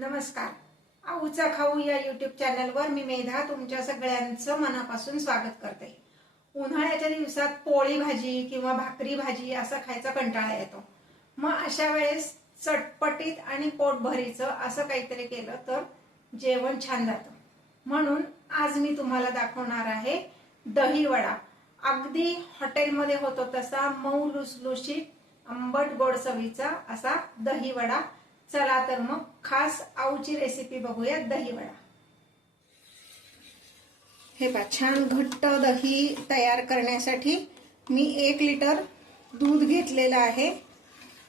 नमस्कार. आऊचा खाऊ या यूट्यूब चॅनलवर मी मेधा तुमच्या सगळ्यांचं मनापासून स्वागत करते. उन्हाळ्याच्या दिवसात पोळी भाजी किंवा भाकरी भाजी असा खायचा कंटाळा येतो. मग अशा वेळेस चटपटीत आणि पोटभरीचं असं काहीतरी केलं तर जेवण छान जातं. म्हणून आज मी तुम्हाला दाखवणार आहे दही वडा. अगदी हॉटेलमध्ये होतो तसा मऊ लुसलुशीत आंबट गोड चवीचा असा दही वडा. चला तर मग खास आऊची रेसिपी बघूया दही वडा. हे पहा, छान घट्ट दही तयार करण्यासाठी मी 1 लिटर दूध घेतलेलं आहे.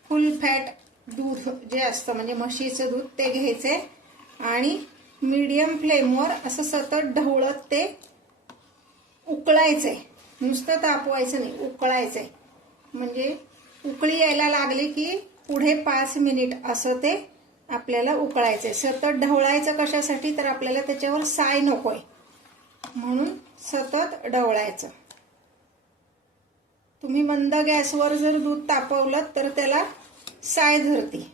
फुल फॅट दूध जे असतं म्हणजे म्हशीचं दूध ते घ्यायचे आणि मीडियम फ्लेमवर असं सतत ढवळत ते उकळायचे. नुसतं तापवायचं नाही, उकळायचे. म्हणजे उकळी यायला लागली की पुढे 5 मिनिट असं ते आपल्याला उकळायचे. सतत ढवळायचं कशासाठी तर आपल्याला त्याच्यावर साय नकोय म्हणून सतत ढवळायचं. तुम्ही मंद गॅसवर जर दूध तापवलं तर त्याला साय धरती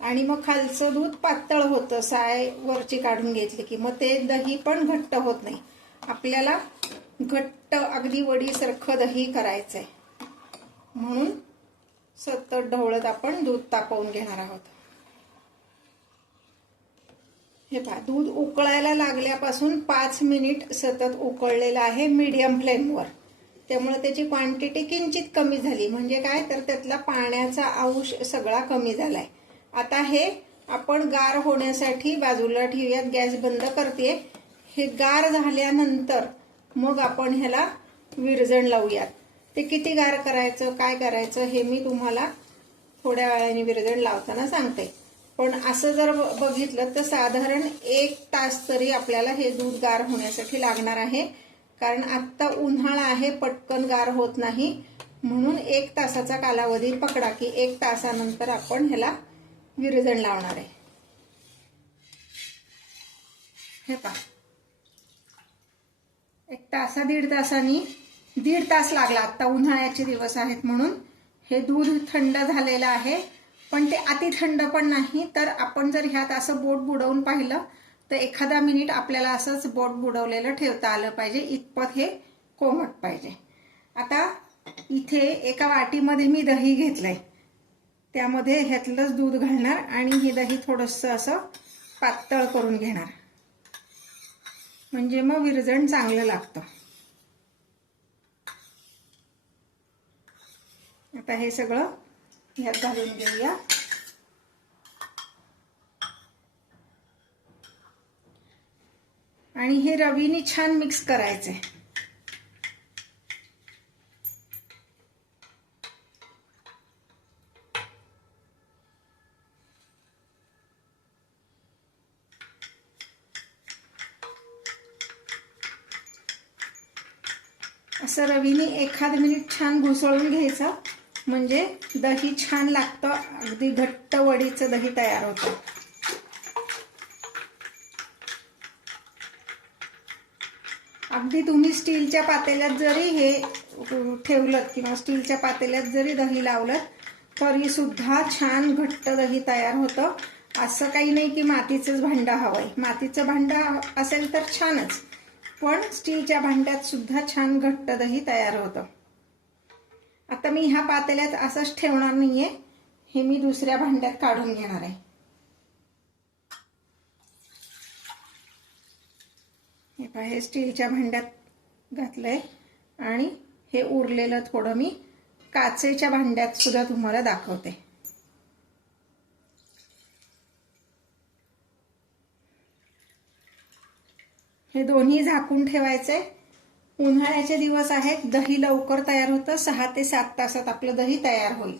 आणि मग खालचं दूध पातळ होतं. साय वरची काढून घेतली की मग ते दही पण घट्ट होत नाही. आपल्याला घट्ट अगदी वडीसारखं दही करायचंय म्हणून सतत ढवळत आपण दूध तापवून घेणार आहोत. हे पहा, दूध उकळायला लागल्यापासून 5 मिनिट सतत उकळलेलं आहे मीडियम फ्लेमवर. त्यामुळे त्याची क्वांटिटी किंचित कमी झाली. म्हणजे काय तर त्यातला पाण्याचा अंश सगळा कमी झालाय. आता हे आपण गार होण्यासाठी बाजूला ठेवूयात. गॅस बंद करते. हे गार झाल्यानंतर मग आपण ह्याला विरजण लावूयात. ते किती गार करायचं काय करायचं हे मी तुम्हाला थोड्या वेळाने विरजण लावताना सांगते. पण असं जर बघितलं तर साधारण 1 तास तरी आपल्याला हे दूध गार होण्यासाठी लागणार आहे. कारण आत्ता उन्हाळा आहे, पटकन गार होत नाही. म्हणून 1 तासाचा कालावधी पकडा की 1 तासानंतर आपण ह्याला विरजण लावणार आहे. हे पहा, 1 तास 1.5 तासांनी 1.5 तास लागला. आता उन्हाळ्याचे दिवस आहेत म्हणून हे दूध थंड झालेलं आहे. पण ते अति थंड पण नाही. तर आपण जर ह्यात असं बोट बुडवून पाहिलं तर एखादा मिनिट आपल्याला असंच बोट बुडवलेलं ठेवता आलं पाहिजे. इतपत हे कोमट पाहिजे. आता इथे एका वाटीमध्ये मी दही घेतलंय. त्यामध्ये ह्यातलंच दूध घालणार आणि हे दही थोडंसं असं पातळ करून घेणार. म्हणजे मग विरजण चांगलं लागतं. आता हे सगळं ह्यात घालून घेऊया. आणि हे रवीने छान मिक्स करायचे. असं रवीने 1 मिनिट छान घुसळून घ्यायचं. म्हणजे दही छान लागतं. अगदी घट्ट वडीचं दही तयार होतं. अगदी तुम्ही स्टीलच्या पातेल्यात जरी हे ठेवलं किंवा स्टीलच्या पातेल्यात जरी दही लावलं तरी सुद्धा छान घट्ट दही तयार होतं. असं काही नाही की मातीचंच भांडं हवंय. मातीचं भांडं असेल तर छानच, पण स्टीलच्या भांड्यात सुद्धा छान घट्ट दही तयार होतं. आता मी ह्या पातेल्यात असंच ठेवणार नाहीये. हे मी दुसऱ्या भांड्यात काढून घेणार आहे. हे पहा, हे स्टीलच्या भांड्यात घातलंय आणि हे उरलेलं थोडं मी काचेच्या भांड्यात सुद्धा तुम्हाला दाखवते. हे दोन्ही झाकून ठेवायचे. उन्हाळ्याचे दिवस आहेत. दही लवकर तयार होतं. 6 ते 7 तासात आपलं दही तयार होईल.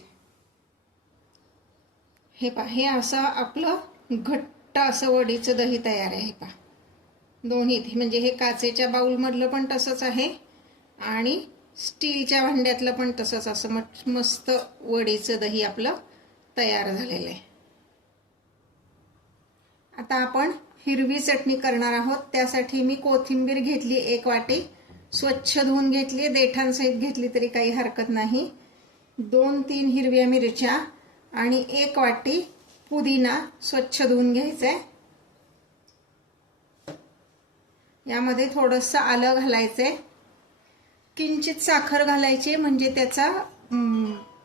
हे पहा, हे असं आपलं घट्ट असं वडीचं दही तयार आहे. हे पहा, दोन्ही म्हणजे हे काचेच्या बाउल मधलं पण तसंच आहे आणि स्टीलच्या भांड्यातलं पण तसंच. असं मस्त वडीचं दही आपलं तयार झालेलं आहे. आता आपण हिरवी चटणी करणार आहोत. त्यासाठी मी कोथिंबीर घेतली 1 वाटी. स्वच्छ धुवून घेतली. देठांसहित घेतली तरी काही हरकत नाही. 2-3 हिरव्या मिरच्या आणि 1 वाटी पुदिना स्वच्छ धुवून घ्यायचा आहे. यामध्ये थोडंसं आलं घालायचंय. किंचित साखर घालायची म्हणजे त्याचा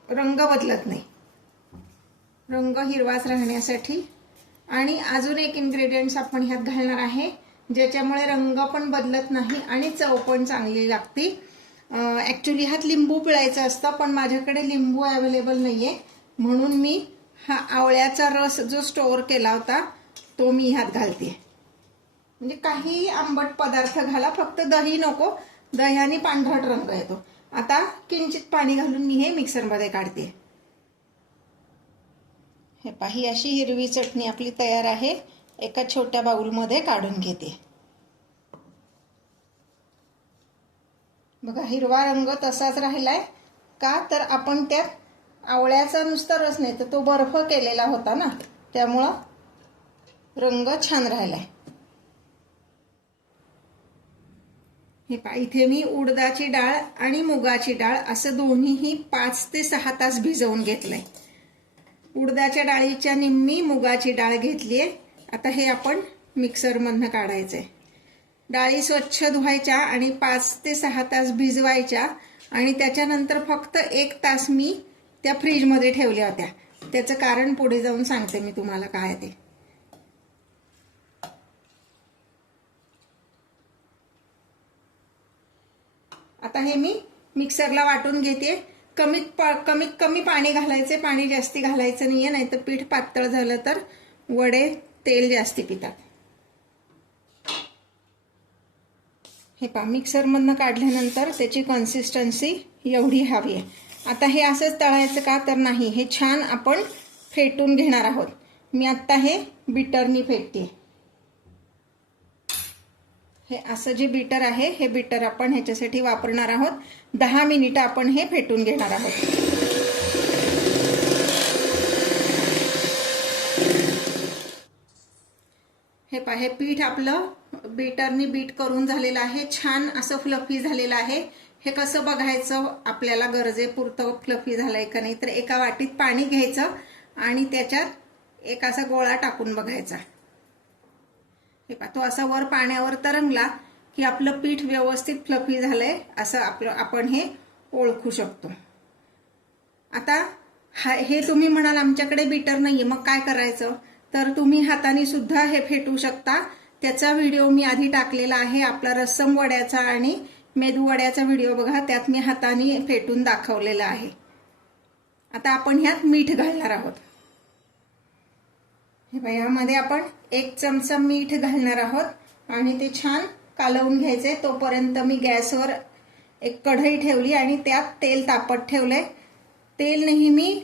रंग बदलत नाही, रंग हिरवाच राहण्यासाठी. आणि अजून एक इन्ग्रेडियंट्स आपण ह्यात घालणार आहे ज्याच्यामुळे रंग पण बदलत नाही आणि चव पण चांगली लागते. ॲक्च्युली ह्यात लिंबू पिळायचं असतं, पण माझ्याकडे लिंबू अवेलेबल नाहीये, म्हणून मी हा आवळ्याचा रस जो स्टोअर केला होता तो मी ह्यात घालते. म्हणजे काही आंबट पदार्थ घाला, फक्त दही नको, दह्याने पांढरट रंग येतो. आता किंचित पाणी घालून मी हे मिक्सरमध्ये काढते. हे पहा, ही अशी हिरवी चटणी आपली तयार आहे. एका छोट्या बाउलमध्ये काढून घेते. बघा, हिरवा रंग तसाच राहिलाय का, तर आपण त्यात आवळ्याचा नुसता रस नाही तर तो बर्फ केलेला होता ना, त्यामुळं रंग छान राहिलाय. हे पहा, इथे मी उडदाची डाळ आणि मुगाची डाळ असं दोन्हीही 5 ते 6 तास भिजवून घेतलंय. उडदाच्या डाळीच्या निम्मी मुगाची डाळ घेतलीये. आता हे आपण मिक्सरमधनं काढायचंय. डाळी स्वच्छ धुवायच्या आणि 5 ते 6 तास भिजवायच्या आणि त्याच्यानंतर फक्त 1 तास मी त्या फ्रीजमध्ये ठेवल्या होत्या. त्याचं कारण पुढे जाऊन सांगते मी तुम्हाला काय ते. आता हे मी मिक्सरला वाटून घेते. कमीत कमी पाणी घालायचे, पाणी जास्ती घालायचं नाहीये, नाहीतर पीठ पातळ झालं तर वडे तेल जास्ती पितात. हे पहा, मिक्सरमधनं काढल्यानंतर त्याची कन्सिस्टन्सी एवढी हवी आहे. आता हे असंच तळायचं का, तर नाही, हे छान आपण फेटून घेणार आहोत. मी आत्ता हे बीटरनी फेटते. हे असं जे बीटर आहे हे बीटर आपण ह्याच्यासाठी वापरणार आहोत. 10 मिनिटं आपण हे फेटून घेणार आहोत. हे पहा, हे पीठ आपलं बीटरनी बीट करून झालेलं आहे. छान असं फ्लफी झालेलं आहे. हे कसं बघायचं, आपल्याला गरजेपुरतं फ्लफी झालंय का नाही, तर एका वाटीत पाणी घ्यायचं आणि त्याच्यात एक असा गोळा टाकून बघायचा. हे पहा, तो असा वर पाण्यावर तरंगला की आपलं पीठ व्यवस्थित फ्लफी झालंय असं आपण हे ओळखू शकतो. आता हे तुम्ही म्हणाल आमच्याकडे बीटर नाहीये, मग काय करायचं, तर तुम्ही हाताने सुद्धा हे फेटू शकता. त्याचा व्हिडिओ मी आधी टाकलेला आहे, आपला रस्सम वड्याचा आणि मेदू वड्याचा व्हिडिओ बघा, त्यात मी हाताने फेटून दाखवलेला आहे. आता आपण ह्यात मीठ घालणार आहोत. हे बघा, यामध्ये आपण 1 चमचा मीठ घालणार आहोत आणि ते छान कालवून घ्यायचे. तोपर्यंत मी गॅसवर एक कढई ठेवली आणि त्यात तेल तापत ठेवलंय. तेल नेहमी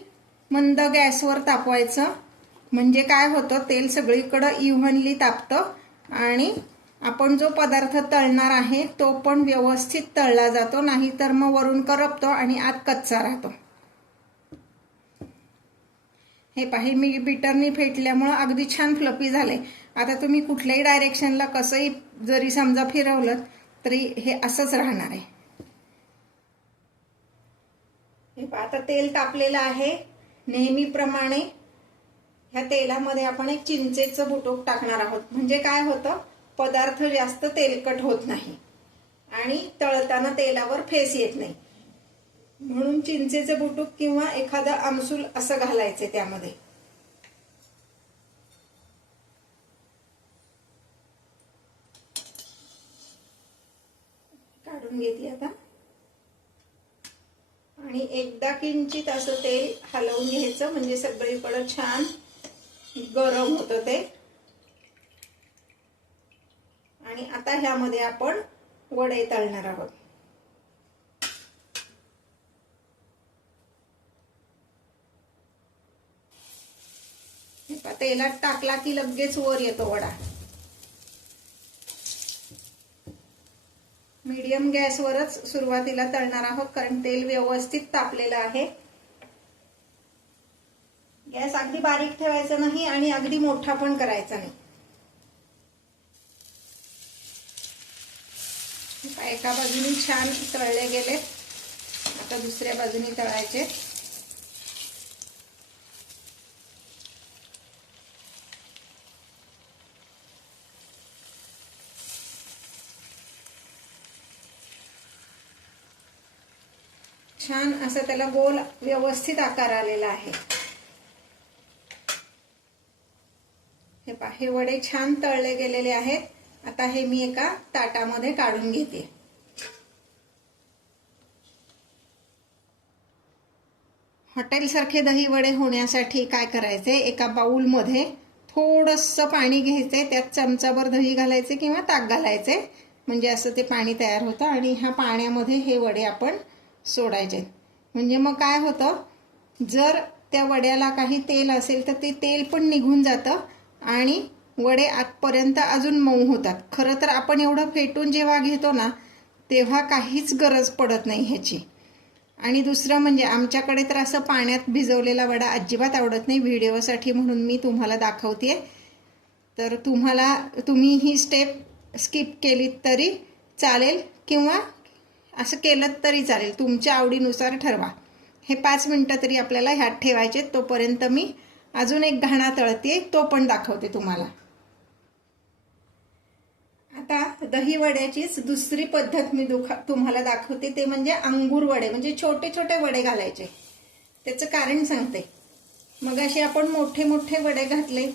मंद गॅसवर तापवायचं, म्हणजे काय होतं, तेल सगळीकडं इव्हनली तापतं आणि आपण जो पदार्थ तळणार आहे तो पण व्यवस्थित तळला जातो. नाहीतर मग वरून करपतो आणि आत कच्चा राहतो. हे पहा, मी बीटरनी फेटल्यामुळं अगदी छान फ्लफी झाले. आता तुम्ही कुठल्याही डायरेक्शनला कसंही जरी समजा फिरवलं तरी हे असंच राहणार आहे. हे पहा, आता तेल तापलेलं आहे. नेहमीप्रमाणे ह्या तेलामध्ये आपण एक चिंचेचं बुटूक टाकणार आहोत. म्हणजे काय होतं, पदार्थ जास्त तेलकट होत नाही आणि तळताना तेलावर फेस येत नाही. म्हणून चिंचेचं बुटूक किंवा एखादा आमसूल असं घालायचे त्यामध्ये. काढून घेते आता आणि एकदा किंचित असं तेल हलवून घ्यायचं, म्हणजे सगळीकडे छान गरम होतं ते. आणि आता ह्यामध्ये आपण वडे तळणार आहोत. तेलात टाकला की लगेच वर येतो वडा. मीडियम गॅसवरच सुरुवातीला तळणार आहोत, कारण तेल व्यवस्थित तापलेलं आहे. गॅस अगदी बारीक ठेवायचा नाही आणि अगदी मोठा पण करायचा नाही. एका बाजूने छान तळले गेले, आता दुसऱ्या बाजूने तळायचे. छान असं त्याला गोल व्यवस्थित आकार आलेला आहे। हे पहा, हे वडे छान तळले गेलेले आहेत। आता हे मी एका ताटामध्ये काढून घेते। हॉटेलसारखे दही वडे होण्यासाठी काय करायचे, एका बाउलमध्ये थोडंसं पाणी घ्यायचंय, त्यात चमचाभर दही घालायचे किंवा ताक घालायचे, म्हणजे असं ते पाणी तयार होतं आणि ह्या पाण्यामध्ये हे वडे आपण सोडायचे। म्हणजे मग काय होतं, जर त्या वड्याला काही तेल असेल तर ते तेल पण निघून जातं आणि वडे आतपर्यंत अजून मऊ होतात। खरं तर आपण एवढं फेटून जेव्हा घेतो ना, तेव्हा काहीच गरज पडत नाही ह्याची। आणि दुसरं म्हणजे आमच्याकडे तर असं पाण्यात भिजवलेला वडा अजिबात आवडत नाही, व्हिडिओसाठी म्हणून मी तुम्हाला दाखवते। तर तुम्ही ही स्टेप स्किप केलीत तरी चालेल किंवा असं केलं तरी चालेल, तुमच्या आवडीनुसार ठरवा। हे 5 मिनिटं तरी आपल्याला ह्यात ठेवायचे। तोपर्यंत मी अजून एक घाणा तळते, तो पण दाखवते तुम्हाला। आता दही वड्याचीच दुसरी पद्धत मी तुम्हाला दाखवते, ते म्हणजे अंगूर वडे, म्हणजे छोटे छोटे वडे घालायचे। त्याचं कारण सांगते। मग असे आपण मोठे मोठे वडे घातले,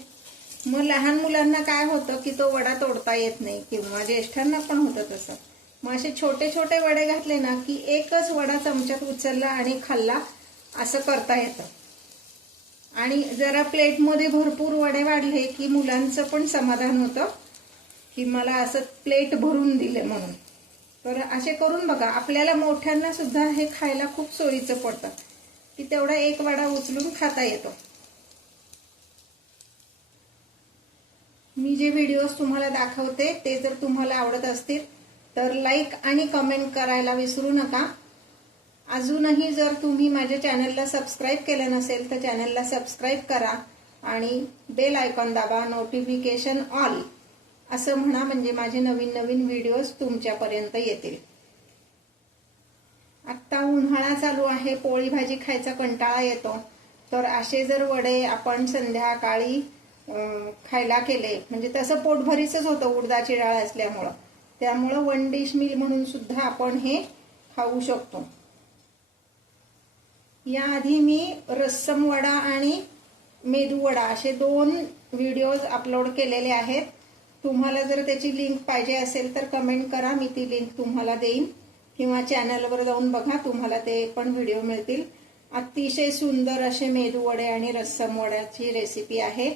मग लहान मुलांना काय होतं की तो वडा तोडता येत नाही, किंवा ज्येष्ठांना पण होतं तसं। मग असे छोटे छोटे वडे घातले ना की एकच वडा चमच्यात उचलला आणि खाल्ला असं करता येतं। आणि जरा प्लेटमध्ये भरपूर वडे वाढले की मुलांचं पण समाधान होतं की मला असं प्लेट भरून दिले म्हणून। तर असे करून बघा, आपल्याला मोठ्यांना सुद्धा हे खायला खूप सोयीचं पडतं की तेवढा एक वडा उचलून खाता येतो। मी जे व्हिडिओज तुम्हाला दाखवते ते जर तुम्हाला आवडत असतील तर लाईक आणि कमेंट करायला विसरू नका। अजूनही जर तुम्ही माझ्या चॅनलला सबस्क्राईब केलं नसेल तर चॅनलला सबस्क्राईब करा आणि बेल आयकॉन दाबा, नोटिफिकेशन ऑल असं म्हणा, म्हणजे माझे नवीन नवीन व्हिडिओज तुमच्यापर्यंत येतील। आत्ता उन्हाळा चालू आहे, पोळी भाजी खायचा कंटाळा येतो, तर असे जर वडे आपण संध्याकाळी खायला केले, म्हणजे तसं पोटभरीच होतं उडदाची डाळ असल्यामुळं, त्यामुळं 1 डिश मील म्हणून सुद्धा आपण हे खाऊ शकतो। याआधी मी रस्सम वडा आणि मेदू वडा असे 2 व्हिडिओज अपलोड केलेले आहेत। तुम्हाला जर त्याची लिंक पाहिजे असेल तर कमेंट करा, मी ती लिंक तुम्हाला देईन, किंवा चॅनलवर जाऊन बघा, तुम्हाला ते पण व्हिडिओ मिळतील। अतिशय सुंदर असे मेदू वडे आणि रस्सम वड्याची रेसिपी आहे।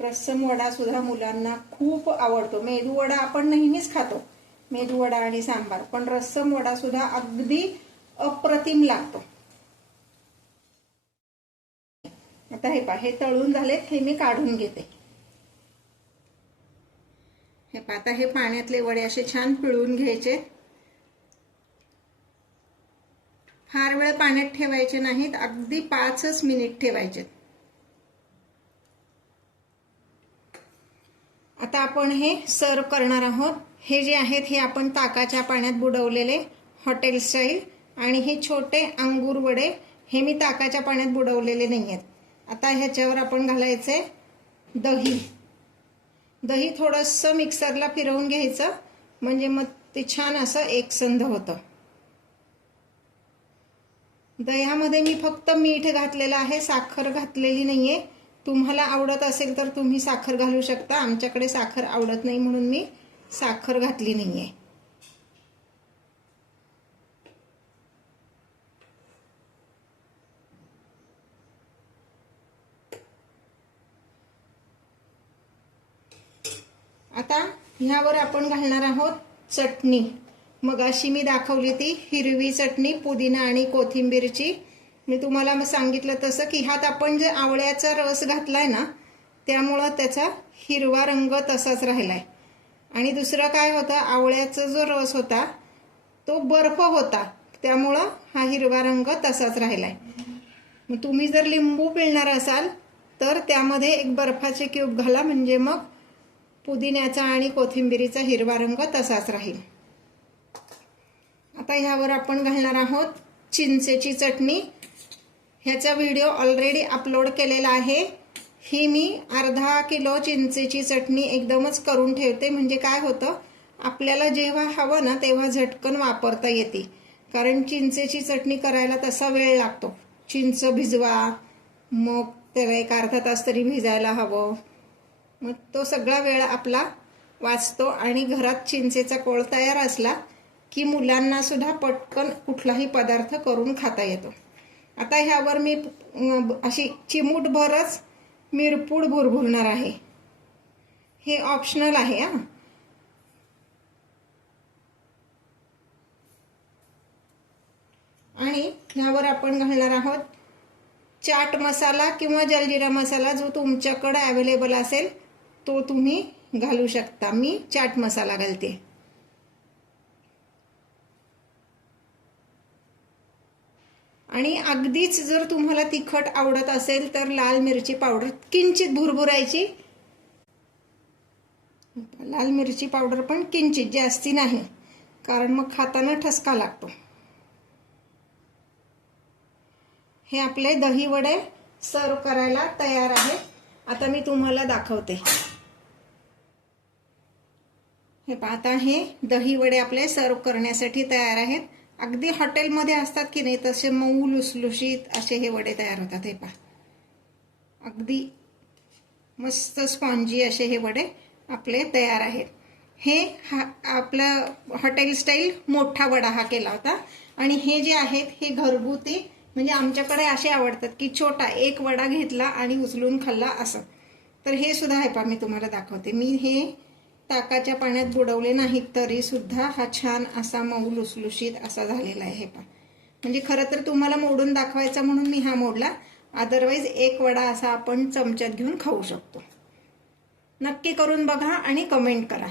रस्सम वडा सुद्धा मुलांना खूप आवडतो। मेदू वडा आपण नेहमीच खातो, मेदू वडा आणि सांबार, पण रस्सम वडा सुद्धा अगदी अप्रतिम लागतो। आता हे पहा, हे तळून झालेत, हे मी काढून घेते। हे पहा, आता हे पाण्यातले वडे असे छान पिळून घ्यायचे। फार वेळ पाण्यात ठेवायचे नाहीत, अगदी 5 मिनिट ठेवायचे। आता आपण हे सर्व करणार आहोत। हे जे आहेत हे आपण ताकाच्या पाण्यात बुडवलेले हॉटेल स्टाईल, आणि हे छोटे अंगूर वडे हे मी ताकाच्या पाण्यात बुडवलेले नाहीयेत। आता ह्याच्यावर आपण घालायचे दही। दही थोडंसं मिक्सरला फिरवून घ्यायचं, म्हणजे मग ते छान असं एकसंध होतं। दह्यामध्ये मी फक्त मीठ घातलेलं आहे, साखर घातलेली नाहीये। तुम्हाला आवडत असेल तर तुम्ही साखर घालू शकता, आमच्याकडे साखर आवडत नाही म्हणून मी साखर घातली नाहीये। आता ह्यावर आपण घालणार आहोत चटणी। मगाशी मी दाखवली ती हिरवी चटणी, पुदिना आणि कोथिंबीरची। मी तुम्हाला सांगितलं तसं की ह्यात आपण जे आवळ्याचा रस घातलाय ना, त्यामुळं त्याचा हिरवा रंग तसाच राहिलाय। आणि दुसरं काय होतं, आवळ्याचा जो रस होता तो बर्फ होता, त्यामुळं हा हिरवा रंग तसाच राहिलाय। मग तुम्ही जर लिंबू पिळणार असाल तर त्यामध्ये एक बर्फाचे क्यूब घाला, म्हणजे मग पुदिन्याचा आणि कोथिंबीरीचा हिरवा रंग तसाच राहील। आता ह्यावर आपण घालणार आहोत चिंचेची चटणी। ह्याचा व्हिडिओ ऑलरेडी अपलोड केलेला आहे। ही मी अर्धा किलो चिंचेची चटणी एकदमच करून ठेवते, म्हणजे काय होतं, आपल्याला जेव्हा हवं ना तेव्हा झटकन वापरता येते। कारण चिंचेची चटणी करायला तसा वेळ लागतो. चिंच भिजवा, मग त्याला एक अर्धा तास तरी भिजायला हवं. मग तो सगळा वेळ आपला वाचतो आणि घरात चिंचेचा कोळ तयार असला की मुलांना सुद्धा पटकन कुठलाही पदार्थ करून खाता येतो. आता ह्यावर मी अशी चिमूटभरच मिरपूड भुरभुरणार आहे. हे ऑप्शनल आहे हा. आणि ह्यावर आपण घालणार आहोत चाट मसाला किंवा जलजिरा मसाला, जो तुमच्याकडे अवेलेबल असेल तो तुम्ही घालू शकता. मी चाट मसाला घालते. आणि अगदीच जर तुम्हाला तिखट आवडत असेल तर लाल मिरची पावडर किंचित भुरभुरायची. लाल मिरची पावडर पण किंचित, जास्ती नाही, कारण मग खाताना ठसका लागतो. हे आपले दही वडे सर्व करायला तयार आहेत. आता मी तुम्हाला दाखवते. हे पाहता, हे दही वडे आपले सर्व करण्यासाठी तयार आहेत. अगदी हॉटेलमध्ये असतात की नाही तसे मऊ लुसलुशीत असे हे वडे तयार होतात. हे पहा, अगदी मस्त स्पॉन्जी असे हे वडे आपले तयार आहेत. हे आपला हॉटेल स्टाईल मोठा वडा हा केला होता. आणि हे जे आहेत हे घरगुती, म्हणजे आमच्याकडे असे आवडतात की छोटा एक वडा घेतला आणि उचलून खाल्ला असं. तर हे सुद्धा आहे पहा, मी तुम्हाला दाखवते. मी हे ताकाच्या पाण्यात बुडवले नाहीत तरी सुद्धा हा छान असा मऊ लुसलुशीत असा झालेला आहे. हे पहा, म्हणजे खरं तर तुम्हाला मोडून दाखवायचा म्हणून मी हा मोडला. अदरवाईज एक वडा असा आपण चमच्यात घेऊन खाऊ शकतो. नक्की करून बघा आणि कमेंट करा.